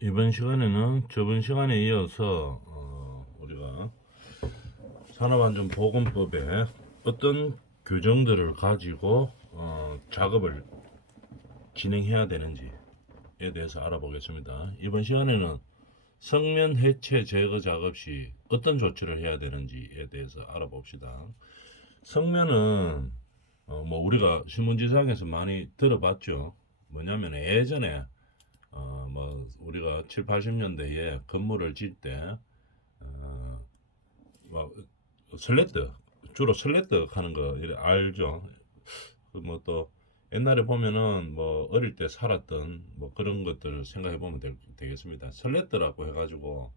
이번 시간에는 저번 시간에 이어서 우리가 산업안전보건법에 어떤 규정들을 가지고 작업을 진행해야 되는지에 대해서 알아보겠습니다. 이번 시간에는 성면 해체 제거 작업 시 어떤 조치를 해야 되는지에 대해서 알아봅시다. 성면은 뭐 우리가 신문지상에서 많이 들어봤죠. 뭐냐면 예전에 뭐 우리가 7, 80년대에 건물을 짓때 뭐 슬래트 주로 슬래트 하는 거 알죠? 뭐 또 옛날에 보면은 뭐 어릴 때 살았던 뭐 그런 것들을 생각해 보면 되겠습니다. 슬래트라고 해가지고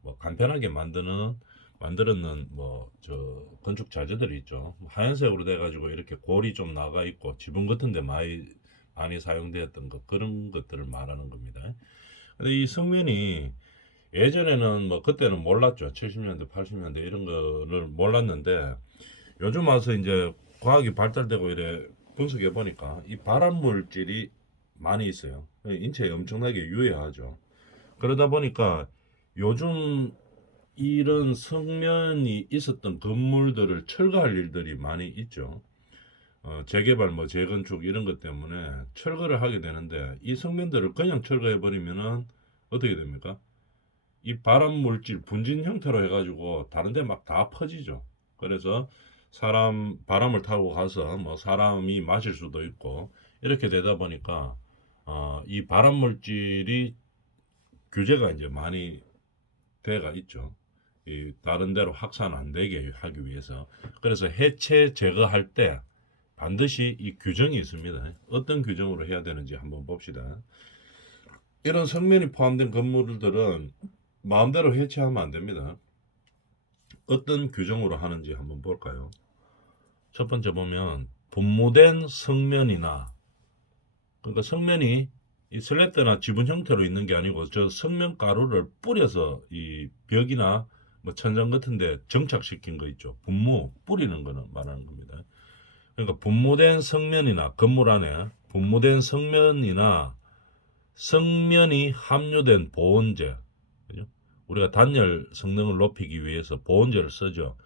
뭐 간편하게 만들었는 뭐 저 건축 자재들이 있죠. 하얀색으로 돼가지고 이렇게 골이 좀 나가 있고 지붕 같은데 많이 사용되었던 거 그런 것들을 말하는 겁니다. 근데 이 성면이 예전에는 뭐 그때는 몰랐죠. 70년대, 80년대 이런 거를 몰랐는데 요즘 와서 이제 과학이 발달되고 이래 분석해 보니까 이 발암 물질이 많이 있어요. 인체에 엄청나게 유해하죠. 그러다 보니까 요즘 이런 성면이 있었던 건물들을 철거할 일들이 많이 있죠. 재개발, 뭐 재건축 이런 것 때문에 철거를 하게 되는데 이 성면들을 그냥 철거해 버리면은 어떻게 됩니까? 이 발암 물질 분진 형태로 해가지고 다른데 막 다 퍼지죠. 그래서 사람 바람을 타고 가서 뭐 사람이 마실 수도 있고 이렇게 되다 보니까 이 발암 물질이 규제가 이제 많이 돼가 있죠. 이 다른 데로 확산 안 되게 하기 위해서. 그래서 해체 제거할 때 반드시 이 규정이 있습니다. 어떤 규정으로 해야 되는지 한번 봅시다. 이런 성면이 포함된 건물들은 마음대로 해체하면 안 됩니다. 어떤 규정으로 하는지 한번 볼까요? 첫 번째 보면 분무된 성면이나, 그러니까 성면이 이 슬래트나 지분 형태로 있는 게 아니고 저 성면 가루를 뿌려서 이 벽이나 뭐 천장 같은 데 정착시킨 거 있죠. 분무 뿌리는 거는 말하는 겁니다. 그러니까 분무된 성면이나 건물 안에 분무된 성면이나 성면이 함유된 보온제, 그죠? 우리가 단열 성능을 높이기 위해서 보온제를 쓰죠.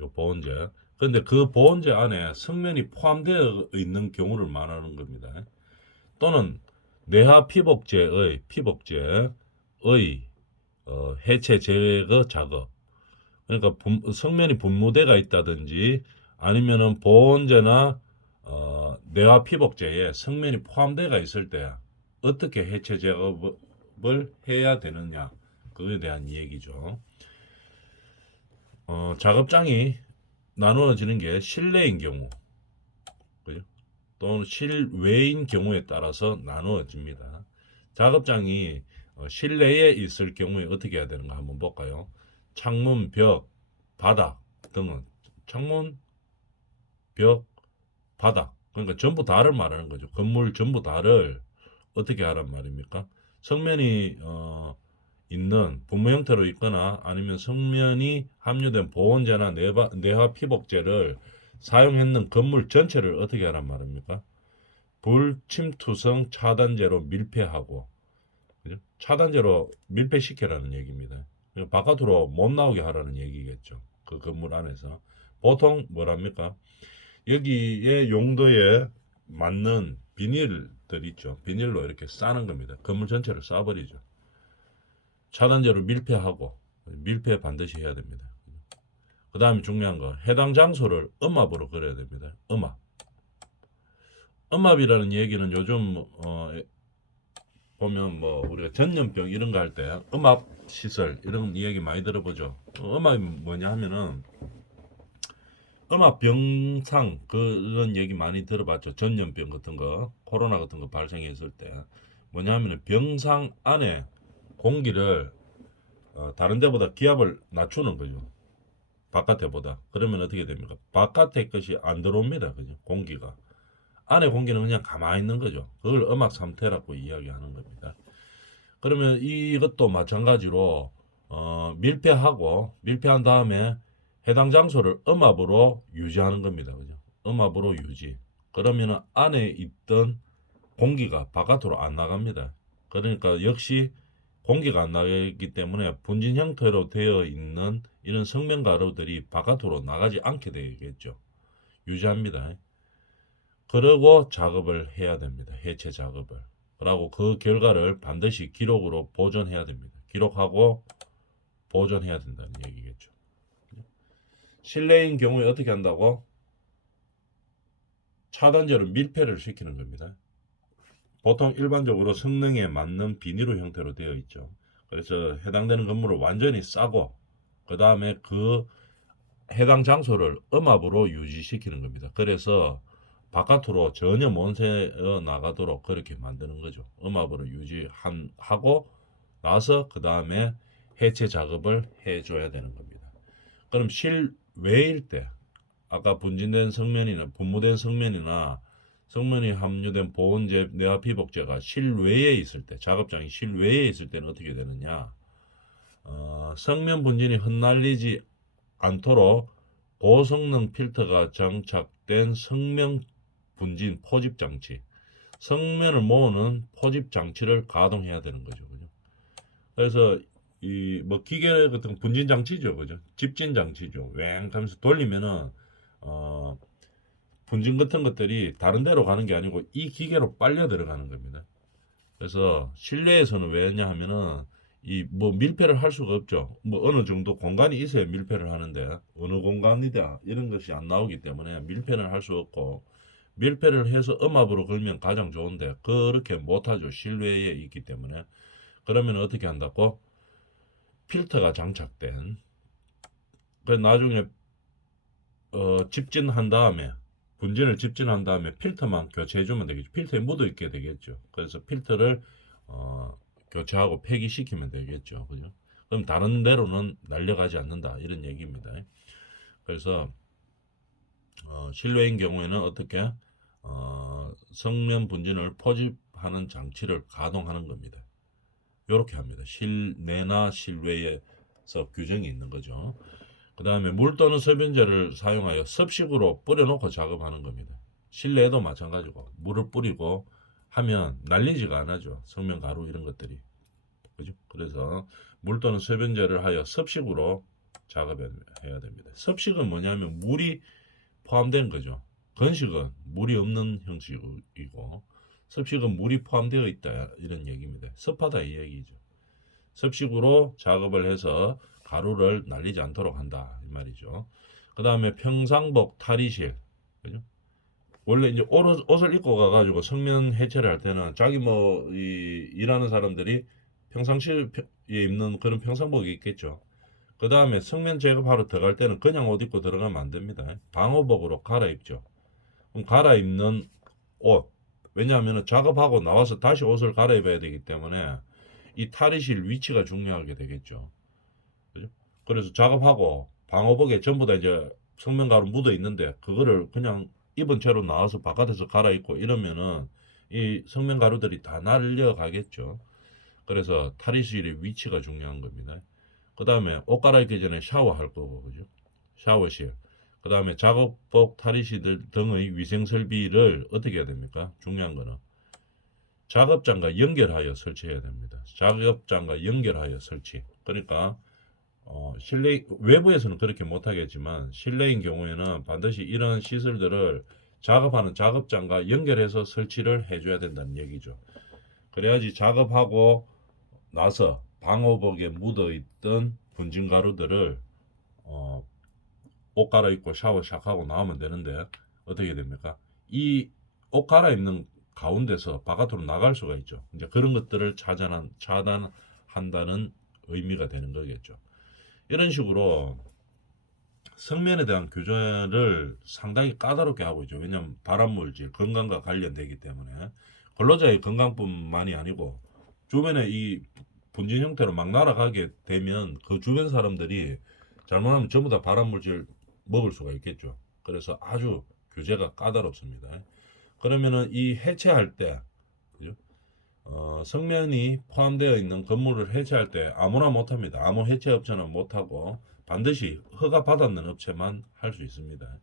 요 보온제. 근데 그 보온제 안에 성면이 포함되어 있는 경우를 말하는 겁니다. 또는 내화 피복제의 해체 제거 작업. 그러니까 성면이 분무대가 있다든지 아니면은 보온제나 내화 피복제에 성면이 포함되어 있을 때 어떻게 해체 작업을 해야 되느냐 그거에 대한 얘기죠. 작업장이 나누어지는 게 실내인 경우, 그죠? 또는 실외인 경우에 따라서 나누어집니다. 작업장이 실내에 있을 경우에 어떻게 해야 되는가 한번 볼까요? 창문, 벽, 바닥 등은 창문, 벽, 바닥 그러니까 전부 다를 말하는 거죠. 건물 전부 다를 어떻게 하란 말입니까? 성면이 있는 분무 형태로 있거나 아니면 성면이 함유된 보온제나 내화 피복제를 사용했는 건물 전체를 어떻게 하란 말입니까? 불침투성 차단제로 밀폐하고, 그죠? 차단제로 밀폐시켜라는 얘기입니다. 바깥으로 못 나오게 하라는 얘기겠죠. 그 건물 안에서. 보통 뭐랍니까? 여기에 용도에 맞는 비닐들 있죠. 비닐로 이렇게 싸는 겁니다. 건물 전체를 싸버리죠. 차단제로 밀폐하고, 밀폐 반드시 해야 됩니다. 그 다음에 중요한 거, 해당 장소를 음압으로 그려야 됩니다. 음압. 음압이라는 얘기는 요즘 보면 뭐 우리가 전염병 이런 거 할 때 음압 시설 이런 이야기 많이 들어보죠. 음압이 뭐냐 하면은 음압 병상 그런 얘기 많이 들어봤죠. 전염병 같은 거, 코로나 같은 거 발생했을 때 뭐냐 하면은 병상 안에 공기를 다른 데보다 기압을 낮추는 거죠. 바깥에보다. 그러면 어떻게 됩니까? 바깥에 것이 안 들어옵니다. 그죠? 공기가. 안에 공기는 그냥 가만히 있는 거죠. 그걸 음압 상태라고 이야기하는 겁니다. 그러면 이것도 마찬가지로 밀폐한 다음에 해당 장소를 음압으로 유지하는 겁니다. 그죠? 음압으로 유지. 그러면 안에 있던 공기가 바깥으로 안 나갑니다. 그러니까 역시 공기가 안 나가기 때문에 분진 형태로 되어 있는 이런 성면 가루들이 바깥으로 나가지 않게 되겠죠. 유지합니다. 그리고 작업을 해야 됩니다. 해체 작업을. 그리고 그 결과를 반드시 기록으로 보존해야 됩니다. 기록하고 보존해야 된다는 얘기겠죠. 실내인 경우에 어떻게 한다고? 차단제로 밀폐를 시키는 겁니다. 보통 일반적으로 성능에 맞는 비닐로 형태로 되어 있죠. 그래서 해당되는 건물을 완전히 싸고 그 다음에 그 해당 장소를 음압으로 유지시키는 겁니다. 그래서 바깥으로 전혀 못 새어 나가도록 그렇게 만드는 거죠. 음압으로 유지하고 나서 그 다음에 해체 작업을 해줘야 되는 겁니다. 그럼 실외일 때 아까 분진된 성면이나 분무된 성면이나 성면이 함유된 보온제, 내화피복제가 실외에 있을 때, 작업장이 실외에 있을 때는 어떻게 되느냐? 성면 분진이 흩날리지 않도록 고성능 필터가 장착된 성면 분진 포집 장치, 성면을 모으는 포집 장치를 가동해야 되는 거죠. 그죠? 그래서 이 뭐 기계 같은 분진 장치죠. 그죠? 집진 장치죠. 왱 하면서 돌리면은 어 분진 같은 것들이 다른 데로 가는 게 아니고 이 기계로 빨려 들어가는 겁니다. 그래서 실내에서는 왜냐 하면은 이 뭐 밀폐를 할 수가 없죠. 뭐 어느 정도 공간이 있어야 밀폐를 하는데 어느 공간이다 이런 것이 안 나오기 때문에 밀폐는 할 수 없고 밀폐를 해서 음압으로 걸면 가장 좋은데 그렇게 못하죠. 실외에 있기 때문에. 그러면 어떻게 한다고? 필터가 장착된 그 나중에 집진한 다음에 분진을 집진한 다음에 필터만 교체해 주면 되겠죠. 필터에 묻어 있게 되겠죠. 그래서 필터를 교체하고 폐기시키면 되겠죠. 그죠? 그럼 다른 데로는 날려가지 않는다 이런 얘기입니다. 그래서 실외인 경우에는 어떻게 성면 분진을 포집하는 장치를 가동하는 겁니다. 이렇게 합니다. 실내나 실외에서 규정이 있는 거죠. 그 다음에 물 또는 소변제를 사용하여 습식으로 뿌려놓고 작업하는 겁니다. 실내에도 마찬가지고 물을 뿌리고 하면 날리지가 않아죠. 성면 가루 이런 것들이. 그죠? 그래서 물 또는 소변제를 하여 습식으로 작업해야 됩니다. 습식은 뭐냐면 물이 포함된 거죠. 건식은 물이 없는 형식이고 습식은 물이 포함되어 있다 이런 얘기입니다. 습하다 이 얘기죠. 습식으로 작업을 해서 가루를 날리지 않도록 한다 이 말이죠. 그 다음에 평상복 탈의실, 그죠? 원래 이제 옷을 입고 가가지고 성면 해체를 할 때는 자기 뭐 일하는 사람들이 평상시에 입는 그런 평상복이 있겠죠. 그 다음에 성면 제거하러 들어갈 때는 그냥 옷 입고 들어가면 안 됩니다. 방호복으로 갈아입죠. 그럼 갈아입는 옷, 왜냐하면 작업하고 나와서 다시 옷을 갈아입어야 되기 때문에 이 탈의실 위치가 중요하게 되겠죠. 그죠? 그래서 작업하고 방호복에 전부 다 이제 성면가루 묻어 있는데 그거를 그냥 입은 채로 나와서 바깥에서 갈아입고 이러면은 이 성면가루들이 다 날려가겠죠. 그래서 탈의실의 위치가 중요한 겁니다. 그 다음에 옷 갈아입기 전에 샤워할 거고, 그죠? 샤워실. 그 다음에 작업복 탈의실 등의 위생설비를 어떻게 해야 됩니까? 중요한 거는 작업장과 연결하여 설치해야 됩니다. 작업장과 연결하여 설치. 그러니까 실내 외부에서는 그렇게 못하겠지만 실내인 경우에는 반드시 이런 시설들을 작업하는 작업장과 연결해서 설치를 해줘야 된다는 얘기죠. 그래야지 작업하고 나서 방호복에 묻어있던 분진 가루들을 옷 갈아입고 샤워 샥 하고 나오면 되는데 어떻게 됩니까? 이 옷 갈아입는 가운데서 바깥으로 나갈 수가 있죠. 이제 그런 것들을 차단한다는 의미가 되는 거겠죠. 이런 식으로 성면에 대한 규제를 상당히 까다롭게 하고 있죠. 왜냐하면 발암물질, 건강과 관련되기 때문에 근로자의 건강뿐만이 아니고 주변에 이 분진 형태로 막 날아가게 되면 그 주변 사람들이 잘못하면 전부 다 발암물질 먹을 수가 있겠죠. 그래서 아주 규제가 까다롭습니다. 그러면은 이 해체할 때, 그죠? 성면이 포함되어 있는 건물을 해체할 때 아무나 못합니다. 아무 해체 업체는 못하고 반드시 허가 받았는 업체만 할 수 있습니다.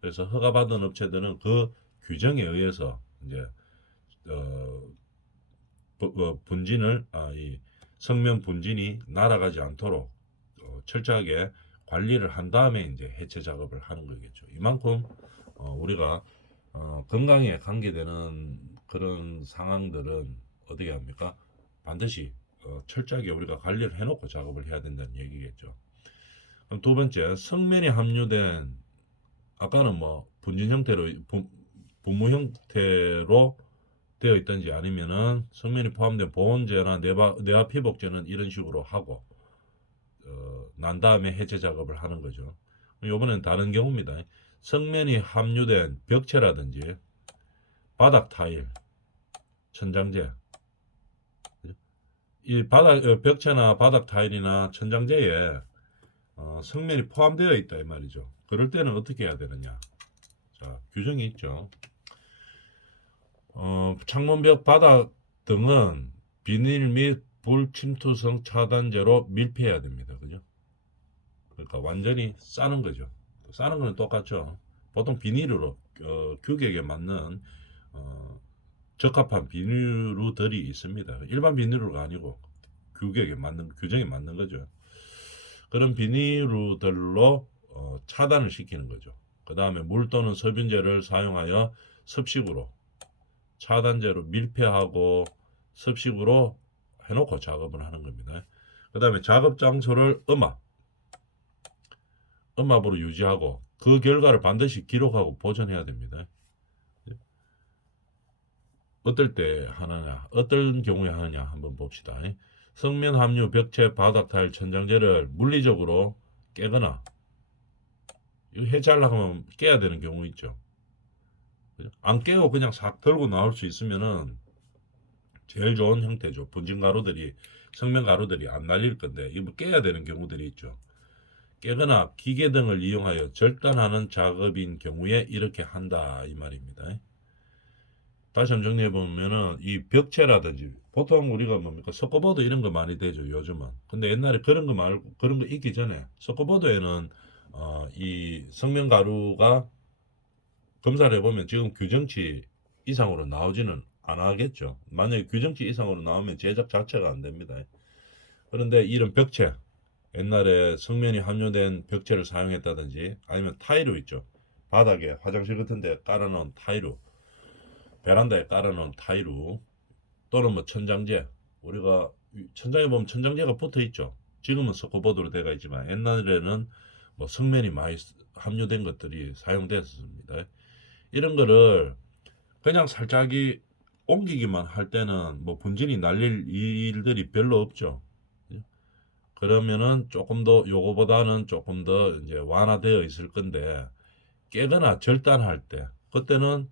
그래서 허가 받은 업체들은 그 규정에 의해서 이제 분진을 이 성면 분진이 날아가지 않도록 철저하게 관리를 한 다음에 이제 해체 작업을 하는 거겠죠. 이만큼 우리가 건강에 관계되는 그런 상황들은 어떻게 합니까? 반드시 철저하게 우리가 관리를 해놓고 작업을 해야 된다는 얘기겠죠. 그럼 두 번째, 성면이 함유된 아까는 뭐 분진 형태로 분무 형태로 되어 있든지 아니면은 성면이 포함된 보온제나 내화 피복제는 이런 식으로 하고 난 다음에 해체 작업을 하는 거죠. 이번엔 다른 경우입니다. 성면이 함유된 벽체라든지 바닥 타일, 천장재, 이 벽체나 바닥 타일이나 천장재에 성면이 포함되어 있다 이 말이죠. 그럴 때는 어떻게 해야 되느냐? 자, 규정이 있죠. 창문벽 바닥 등은 비닐 및 불침투성 차단제로 밀폐해야 됩니다. 그죠? 그러니까 완전히 싸는 거죠. 싸는 거는 똑같죠. 보통 비닐으로 규격에 맞는 적합한 비닐루들이 있습니다. 일반 비닐루가 아니고 규격에 맞는 규정에 맞는 거죠. 그런 비닐루들로 차단을 시키는 거죠. 그 다음에 물 또는 서분제를 사용하여 습식으로 차단제로 밀폐하고 습식으로 해놓고 작업을 하는 겁니다. 그 다음에 작업 장소를 음압으로 유지하고 그 결과를 반드시 기록하고 보존해야 됩니다. 어떨 때 하느냐, 어떤 경우에 하느냐 한번 봅시다. 성면 함유 벽체 바닥 타일 천장재를 물리적으로 깨거나 이거 해체하려고 하면 깨야 되는 경우 있죠. 안 깨고 그냥 싹 들고 나올 수 있으면은 제일 좋은 형태죠. 분진 가루들이 성면 가루들이 안 날릴 건데 이거 깨야 되는 경우들이 있죠. 깨거나 기계 등을 이용하여 절단하는 작업인 경우에 이렇게 한다 이 말입니다. 다시 한번 정리해 보면은 이 벽체라든지 보통 우리가 뭡니까 서커보드 이런 거 많이 되죠 요즘은. 근데 옛날에 그런 거 말고 그런 거 있기 전에 서커보드에는 이 성면 가루가 검사를 해보면 지금 규정치 이상으로 나오지는 안 하겠죠. 만약에 규정치 이상으로 나오면 제작 자체가 안 됩니다. 그런데 이런 벽체 옛날에 성면이 함유된 벽체를 사용했다든지 아니면 타일로 있죠. 바닥에 화장실 같은 데 깔아놓은 타일로 베란다에 깔아놓은 타일로 또는 뭐 천장재 우리가 천장에 보면 천장재가 붙어 있죠. 지금은 서커보드로 되어 있지만 옛날에는 뭐 성면이 많이 함유된 것들이 사용되었습니다. 이런 거를 그냥 살짝이 옮기기만 할 때는 뭐 분진이 날릴 일들이 별로 없죠. 그러면은 조금 더 요거보다는 조금 더 이제 완화되어 있을 건데 깨거나 절단할 때 그때는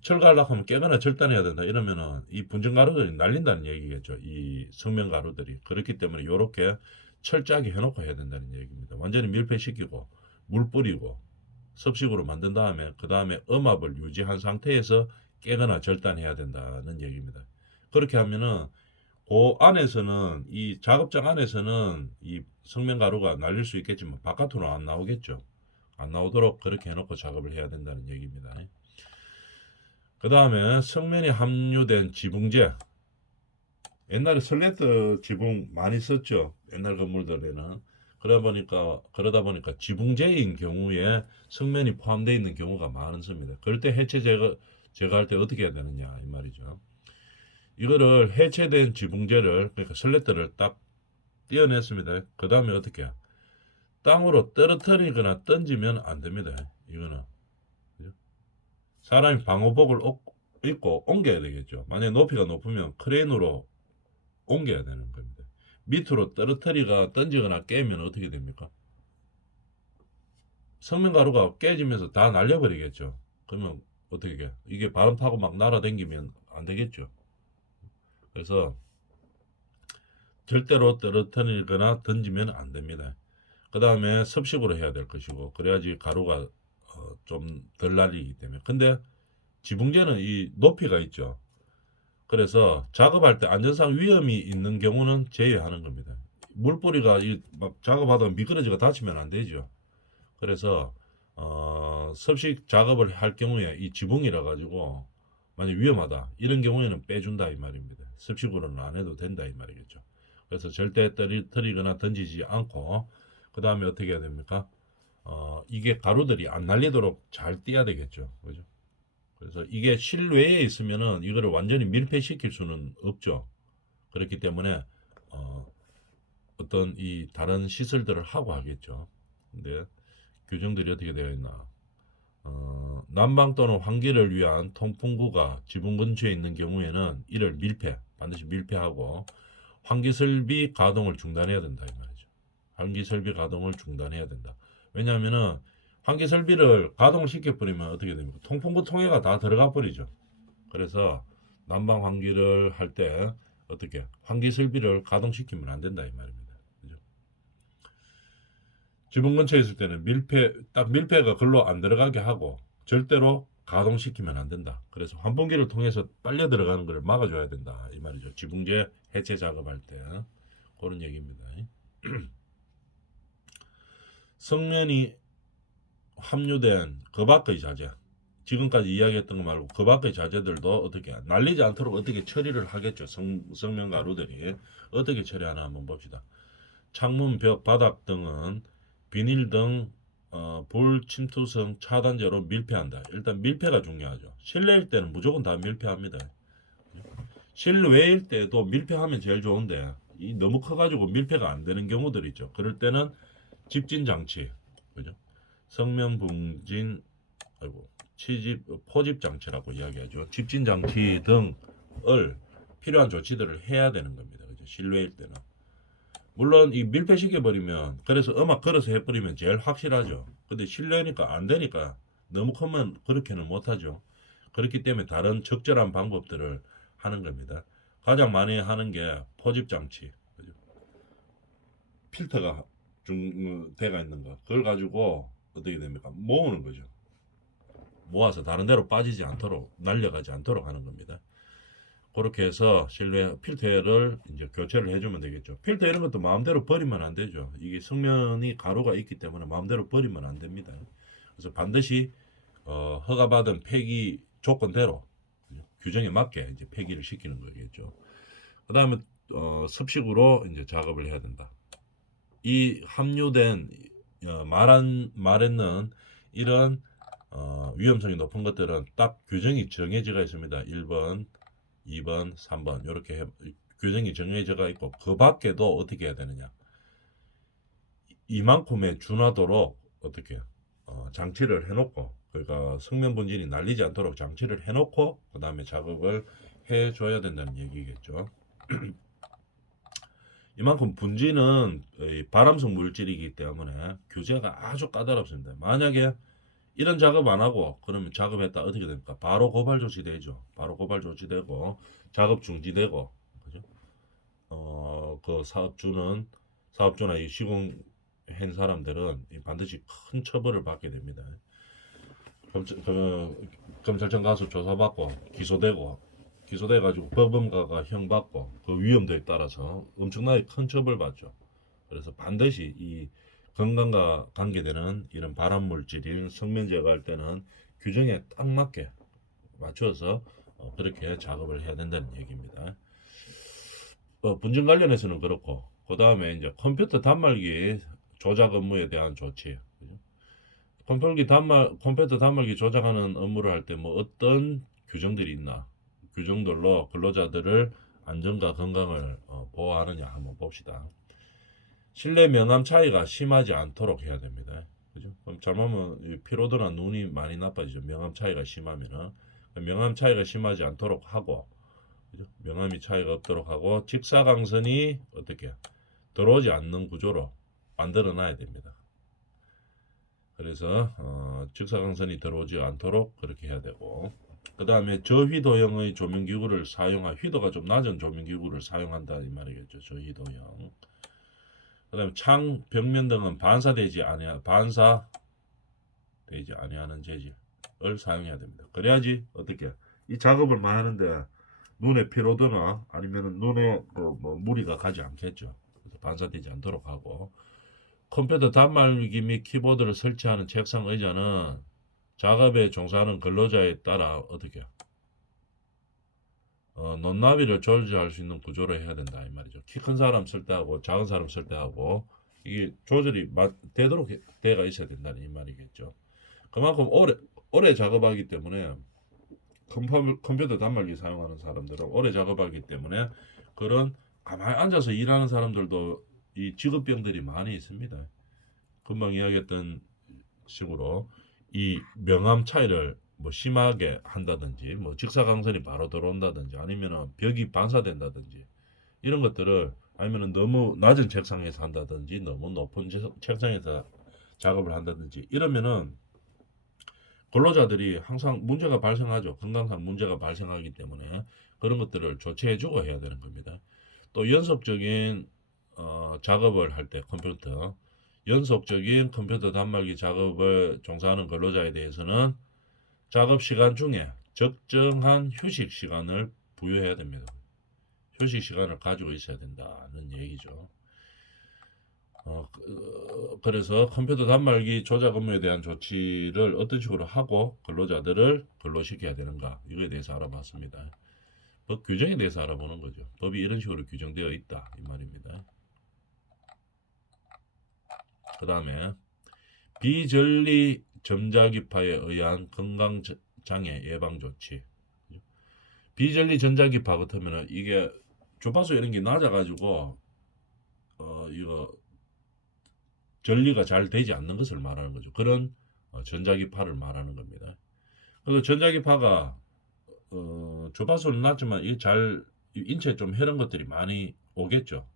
철가하려고 하면 깨거나 절단해야 된다 이러면은 이 분진 가루들이 날린다는 얘기겠죠. 이 성면 가루들이 그렇기 때문에 요렇게 철저하게 해놓고 해야 된다는 얘기입니다. 완전히 밀폐시키고 물 뿌리고 습식으로 만든 다음에 그 다음에 음압을 유지한 상태에서 깨거나 절단해야 된다는 얘기입니다. 그렇게 하면은 그 안에서는 이 작업장 안에서는 이 성면 가루가 날릴 수 있겠지만 바깥으로 안 나오겠죠. 안 나오도록 그렇게 해놓고 작업을 해야 된다는 얘기입니다. 그 다음에 성면이 함유된 지붕재 옛날에 슬레이트 지붕 많이 썼죠. 옛날 건물들에는 그러다 보니까 지붕재인 경우에 성면이 포함되어 있는 경우가 많은 습니다. 그럴 때 해체 제거할 때 어떻게 해야 되느냐 이 말이죠. 이거를 해체된 지붕재를 그러니까 슬레이트를 딱 떼어냈습니다. 그 다음에 어떻게 해요? 땅으로 떨어뜨리거나 던지면 안 됩니다. 이거는 사람이 방호복을 입고 옮겨야 되겠죠. 만약 높이가 높으면 크레인으로 옮겨야 되는 겁니다. 밑으로 떨어뜨리거나 던지거나 깨면 어떻게 됩니까? 성면 가루가 깨지면서 다 날려버리겠죠. 그러면 어떻게 해? 이게 바람 타고 막 날아다니면 안 되겠죠. 그래서 절대로 떨어뜨리거나 던지면 안 됩니다. 그 다음에 습식으로 해야 될 것이고 그래야지 가루가 좀 덜 날리기 때문에. 근데 지붕재는 이 높이가 있죠. 그래서 작업할 때 안전상 위험이 있는 경우는 제외하는 겁니다. 물뿌리가 막 작업하다가 미끄러지고 다치면 안 되죠. 그래서 습식 작업을 할 경우에 이 지붕이라 가지고 만약 위험하다 이런 경우에는 빼준다 이 말입니다. 습식으로는 안 해도 된다 이 말이겠죠. 그래서 절대 터리거나 던지지 않고 그 다음에 어떻게 해야 됩니까? 이게 가루들이 안 날리도록 잘 띄어야 되겠죠. 그죠? 그래서 이게 실외에 있으면은 이거를 완전히 밀폐시킬 수는 없죠. 그렇기 때문에 어떤 이 다른 시설들을 하고 하겠죠. 근데 규정들이 어떻게 되어 있나? 난방 또는 환기를 위한 통풍구가 지붕 근처에 있는 경우에는 이를 반드시 밀폐하고 환기설비 가동을 중단해야 된다 이 말이죠. 환기설비 가동을 중단해야 된다. 왜냐하면은 환기설비를 가동을 시켜버리면 어떻게 됩니까? 통풍구 통해가 다 들어가 버리죠. 그래서 난방 환기를 할 때 어떻게 환기설비를 가동시키면 안 된다 이 말입니다. 그죠? 지붕 근처에 있을 때는 밀폐가 글로 안 들어가게 하고 절대로 가동시키면 안 된다. 그래서 환풍기를 통해서 빨려 들어가는 것을 막아줘야 된다 이 말이죠. 지붕재 해체 작업할 때 그런 얘기입니다. 성면이 함유된 그 밖의 자재, 지금까지 이야기했던 거 말고 그 밖의 자재들도 어떻게 날리지 않도록 어떻게 처리를 하겠죠. 성면 가루들이 어떻게 처리하나 한번 봅시다. 창문, 벽, 바닥 등은 비닐 등 불침투성 차단제로 밀폐한다. 일단 밀폐가 중요하죠. 실내일 때는 무조건 다 밀폐합니다. 실외일 때도 밀폐하면 제일 좋은데 너무 커가지고 밀폐가 안 되는 경우들 있죠. 그럴 때는 집진 장치, 그죠? 성면 붕진, 포집 장치라고 이야기하죠. 집진 장치 등을 필요한 조치들을 해야 되는 겁니다. 그죠? 실외일 때는. 물론 이 밀폐시켜 버리면 그래서 음악 걸어서 해버리면 제일 확실하죠. 근데 실내니까 안 되니까 너무 크면 그렇게는 못하죠. 그렇기 때문에 다른 적절한 방법들을 하는 겁니다. 가장 많이 하는 게 포집 장치, 그죠? 필터가 대가 있는 거 그걸 가지고 어떻게 됩니까? 모으는 거죠. 모아서 다른 데로 빠지지 않도록 날려가지 않도록 하는 겁니다. 그렇게 해서 실내 필터를 이제 교체를 해주면 되겠죠. 필터 이런 것도 마음대로 버리면 안 되죠. 이게 성면이 가루가 있기 때문에 마음대로 버리면 안 됩니다. 그래서 반드시 허가받은 폐기 조건대로 규정에 맞게 이제 폐기를 시키는 거겠죠. 그 다음에 습식으로 이제 작업을 해야 된다. 이 함유된 말했는 이런 위험성이 높은 것들은 딱 규정이 정해져 있습니다. 1번, 2번, 3번 이렇게 규정이 정해져 있고 그 밖에도 어떻게 해야 되느냐? 이만큼에 준하도록 어떻게 장치를 해놓고 그러니까 성면 분진이 날리지 않도록 장치를 해놓고 그 다음에 작업을 해줘야 된다는 얘기겠죠. 이만큼 분진은 발암성 물질이기 때문에 규제가 아주 까다롭습니다. 만약에 이런 작업 안 하고 그러면 작업했다 어떻게 됩니까? 바로 고발 조치되죠. 바로 고발 조치되고 작업 중지되고 그죠? 그 사업주나 이 시공한 사람들은 반드시 큰 처벌을 받게 됩니다. 검찰청 가서 조사받고 기소돼가지고 법원가가 형 받고 그 위험도에 따라서 엄청나게 큰 처벌 받죠. 그래서 반드시 이 건강과 관계되는 이런 발암물질인 성면 제거할 때는 규정에 딱 맞게 맞춰서 그렇게 작업을 해야 된다는 얘기입니다. 분진 관련해서는 그렇고 그 다음에 이제 컴퓨터 단말기 조작 업무에 대한 조치. 컴퓨터 단말기 조작하는 업무를 할 때 뭐 어떤 규정들이 있나? 규정들로 근로자들을 안전과 건강을 보호하느냐 한번 봅시다. 실내 명암 차이가 심하지 않도록 해야 됩니다. 그죠? 그럼 잘못하면 피로도나 눈이 많이 나빠지죠. 명암 차이가 심하면은 명암 차이가 심하지 않도록 하고, 그죠? 명암이 차이가 없도록 하고 직사광선이 어떻게 들어오지 않는 구조로 만들어 놔야 됩니다. 그래서 직사광선이 들어오지 않도록 그렇게 해야 되고 그 다음에 저휘도형의 조명기구를 휘도가 좀 낮은 조명기구를 사용한다 이 말이겠죠. 저휘도형. 그 다음에 창, 벽면 등은 반사되지 아니하는 재질을 사용해야 됩니다. 그래야지 어떻게 이 작업을 많이 하는데 눈에 피로도나 아니면 눈에 뭐 무리가 가지 않겠죠. 그래서 반사되지 않도록 하고 컴퓨터 단말기 및 키보드를 설치하는 책상 의자는 작업에 종사하는 근로자에 따라 어떻게 논나비를 조절할 수 있는 구조로 해야 된다 이 말이죠. 키 큰 사람 쓸 때하고 작은 사람 쓸 때하고 이게 조절이 되도록 돼가 있어야 된다는 이 말이겠죠. 그만큼 오래 작업하기 때문에 컴퓨터 단말기 사용하는 사람들은 오래 작업하기 때문에 그런 가만히 앉아서 일하는 사람들도 이 직업병들이 많이 있습니다. 금방 이야기했던 식으로 이 명암 차이를 뭐 심하게 한다든지 뭐 직사광선이 바로 들어온다든지 아니면은 벽이 반사된다든지 이런 것들을 아니면은 너무 낮은 책상에서 한다든지 너무 높은 책상에서 작업을 한다든지 이러면은 근로자들이 항상 문제가 발생하죠. 건강상 문제가 발생하기 때문에 그런 것들을 조치해주고 해야 되는 겁니다. 또 연속적인 작업을 할 때 연속적인 컴퓨터 단말기 작업을 종사하는 근로자에 대해서는 작업 시간 중에 적정한 휴식 시간을 부여해야 됩니다. 휴식 시간을 가지고 있어야 된다는 얘기죠. 그래서 컴퓨터 단말기 조작 업무에 대한 조치를 어떤 식으로 하고 근로자들을 근로시켜야 되는가 이거에 대해서 알아봤습니다. 법 규정에 대해서 알아보는 거죠. 법이 이런 식으로 규정되어 있다 이 말입니다. 그 다음에 비전리 전자기파에 의한 건강장애 예방 조치. 비전리 전자기파 같으면 이게 주파수 이런 게 낮아가지고 이거 전리가 잘 되지 않는 것을 말하는 거죠. 그런 전자기파를 말하는 겁니다. 그래서 전자기파가 주파수는 낮지만 이게 잘 인체에 좀 해로운 것들이 많이 오겠죠.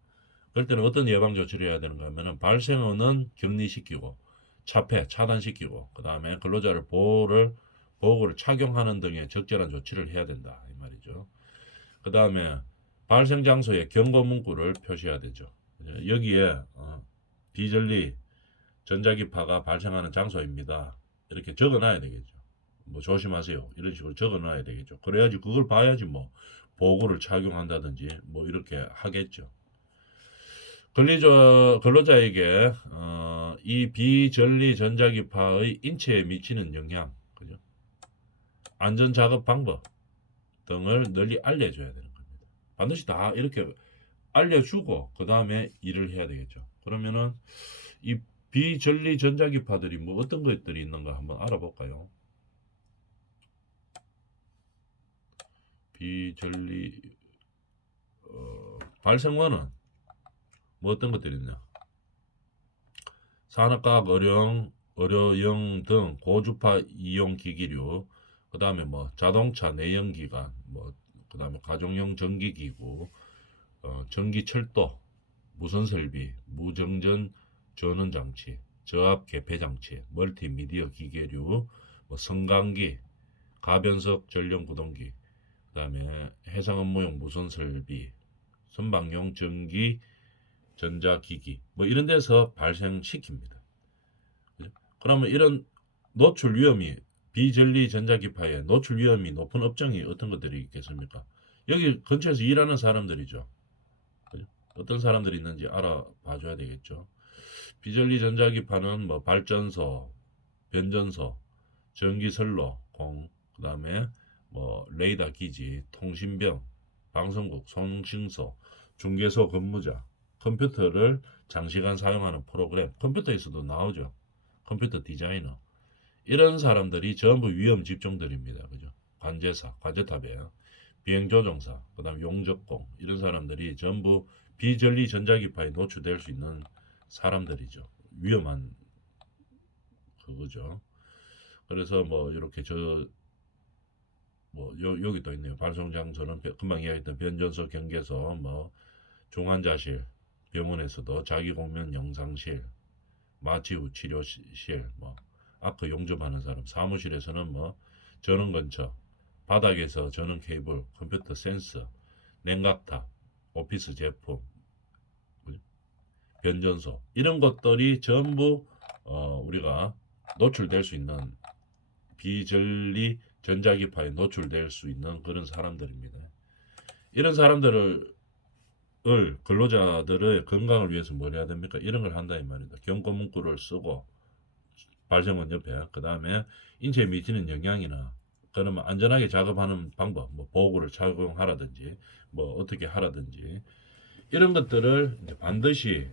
그럴 때는 어떤 예방 조치를 해야 되는가 하면은 발생어는 격리시키고 차단시키고 그 다음에 근로자를 보호구를 착용하는 등의 적절한 조치를 해야 된다 이 말이죠. 그 다음에 발생 장소에 경고 문구를 표시해야 되죠. 여기에 비전리 전자기파가 발생하는 장소입니다. 이렇게 적어놔야 되겠죠. 뭐 조심하세요. 이런 식으로 적어놔야 되겠죠. 그래야지 그걸 봐야지 뭐 보호구를 착용한다든지 뭐 이렇게 하겠죠. 근로자에게 이 비전리 전자기파의 인체에 미치는 영향, 그죠? 안전 작업 방법 등을 널리 알려줘야 되는 겁니다. 반드시 다 이렇게 알려주고 그 다음에 일을 해야 되겠죠. 그러면은 이 비전리 전자기파들이 뭐 어떤 것들이 있는가 한번 알아볼까요? 비전리 발생원은 뭐 어떤 것들이 있냐? 산업과학 의료용 등 고주파 이용 기기류, 그 다음에 뭐 자동차 내연기관, 뭐 그 다음에 가정용 전기기구, 전기철도, 무선설비, 무정전 전원장치, 저압 개폐장치, 멀티미디어 기계류, 뭐 성강기, 가변석 전력구동기, 그 다음에 해상 업무용 무선설비, 선박용 전기 전자기기 뭐 이런 데서 발생시킵니다. 그죠? 그러면 이런 노출 위험이 비전리 전자기파에 노출 위험이 높은 업종이 어떤 것들이 있겠습니까? 여기 근처에서 일하는 사람들이죠. 그죠? 어떤 사람들이 있는지 알아봐줘야 되겠죠. 비전리 전자기파는 뭐 발전소, 변전소, 전기선로, 그다음에 뭐 레이더 기지, 통신병, 방송국, 송신소, 중개소 근무자, 컴퓨터를 장시간 사용하는 프로그램, 컴퓨터에서도 나오죠. 컴퓨터 디자이너. 이런 사람들이 전부 위험 집중들입니다. 그죠? 관제사, 관제탑이에요. 비행조종사, 그 다음 용접공, 이런 사람들이 전부 비전리 전자기파에 노출될 수 있는 사람들이죠. 위험한 그거죠. 그래서 뭐 이렇게 여기 또 있네요. 발송장소는 금방 이야기했던 변전소, 경계소, 뭐 중환자실, 병원에서도 자기공면 영상실, 마취후 치료실, 뭐 아크 용접하는 사람, 사무실에서는 뭐 전원 근처, 바닥에서 전원 케이블, 컴퓨터 센서, 냉각탑, 오피스 제품, 변전소 이런 것들이 전부 우리가 노출될 수 있는 비전리 전자기파에 노출될 수 있는 그런 사람들입니다. 이런 사람들을 근로자들의 건강을 위해서 뭘 해야 됩니까? 이런 걸 한다 이 말입니다. 경고 문구를 쓰고 발생원 옆에 그 다음에 인체에 미치는 영향이나 그러면 안전하게 작업하는 방법, 뭐 보호구를 착용하라든지, 뭐 어떻게 하라든지 이런 것들을 이제 반드시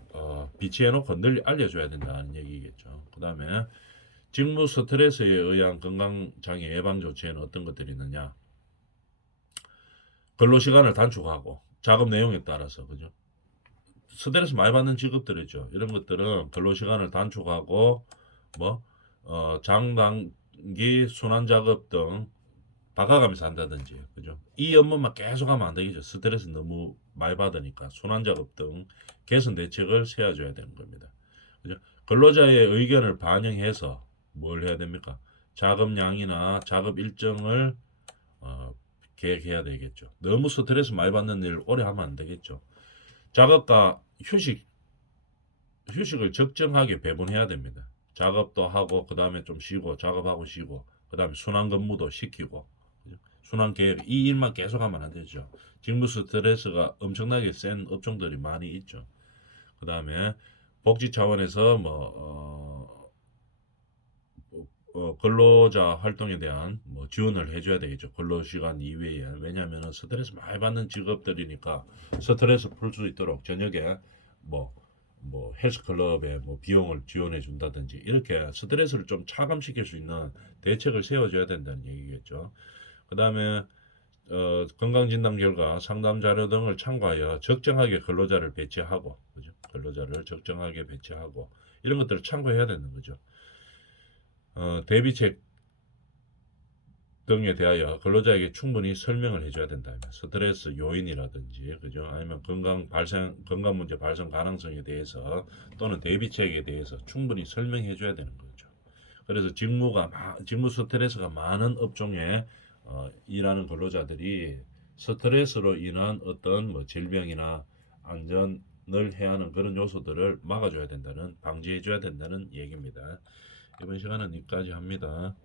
비치해놓고 늘 알려줘야 된다는 얘기겠죠. 그 다음에 직무 스트레스에 의한 건강장애 예방 조치에는 어떤 것들이 있느냐? 근로 시간을 단축하고 작업 내용에 따라서 그죠? 스트레스 많이 받는 직업들이죠. 이런 것들은 근로 시간을 단축하고 뭐 장단기 순환 작업 등 바꿔가면서 한다든지 그죠? 이 업무만 계속 하면 안 되겠죠. 스트레스 너무 많이 받으니까 순환 작업 등 개선 대책을 세워줘야 되는 겁니다. 그죠? 근로자의 의견을 반영해서 뭘 해야 됩니까? 작업량이나 작업 일정을 어, 계획해야 되겠죠. 너무 스트레스 많이 받는 일 오래 하면 안 되겠죠. 작업과 휴식을 적정하게 배분해야 됩니다. 작업도 하고 그 다음에 좀 쉬고 작업하고 쉬고 그 다음에 순환 근무도 시키고 순환 계획 이 일만 계속하면 안 되죠. 직무 스트레스가 엄청나게 센 업종들이 많이 있죠. 그 다음에 복지 차원에서 근로자 활동에 대한 뭐 지원을 해줘야 되겠죠. 근로시간 이외에. 왜냐하면 스트레스 많이 받는 직업들이니까 스트레스 풀 수 있도록 저녁에 뭐, 헬스클럽에 뭐 비용을 지원해 준다든지 이렇게 스트레스를 좀 차감시킬 수 있는 대책을 세워줘야 된다는 얘기겠죠. 그 다음에 건강진단 결과 상담 자료 등을 참고하여 적정하게 근로자를 배치하고 그죠? 근로자를 적정하게 배치하고 이런 것들을 참고해야 되는 거죠. 대비책 등에 대하여 근로자에게 충분히 설명을 해줘야 된다. 스트레스 요인이라든지, 그죠? 아니면 건강 문제 발생 가능성에 대해서 또는 대비책에 대해서 충분히 설명해줘야 되는 거죠. 그래서 직무 스트레스가 많은 업종에 일하는 근로자들이 스트레스로 인한 어떤 뭐 질병이나 안전을 해야 하는 그런 요소들을 막아줘야 된다는, 방지해줘야 된다는 얘기입니다. 이번 시간은 여기까지 합니다.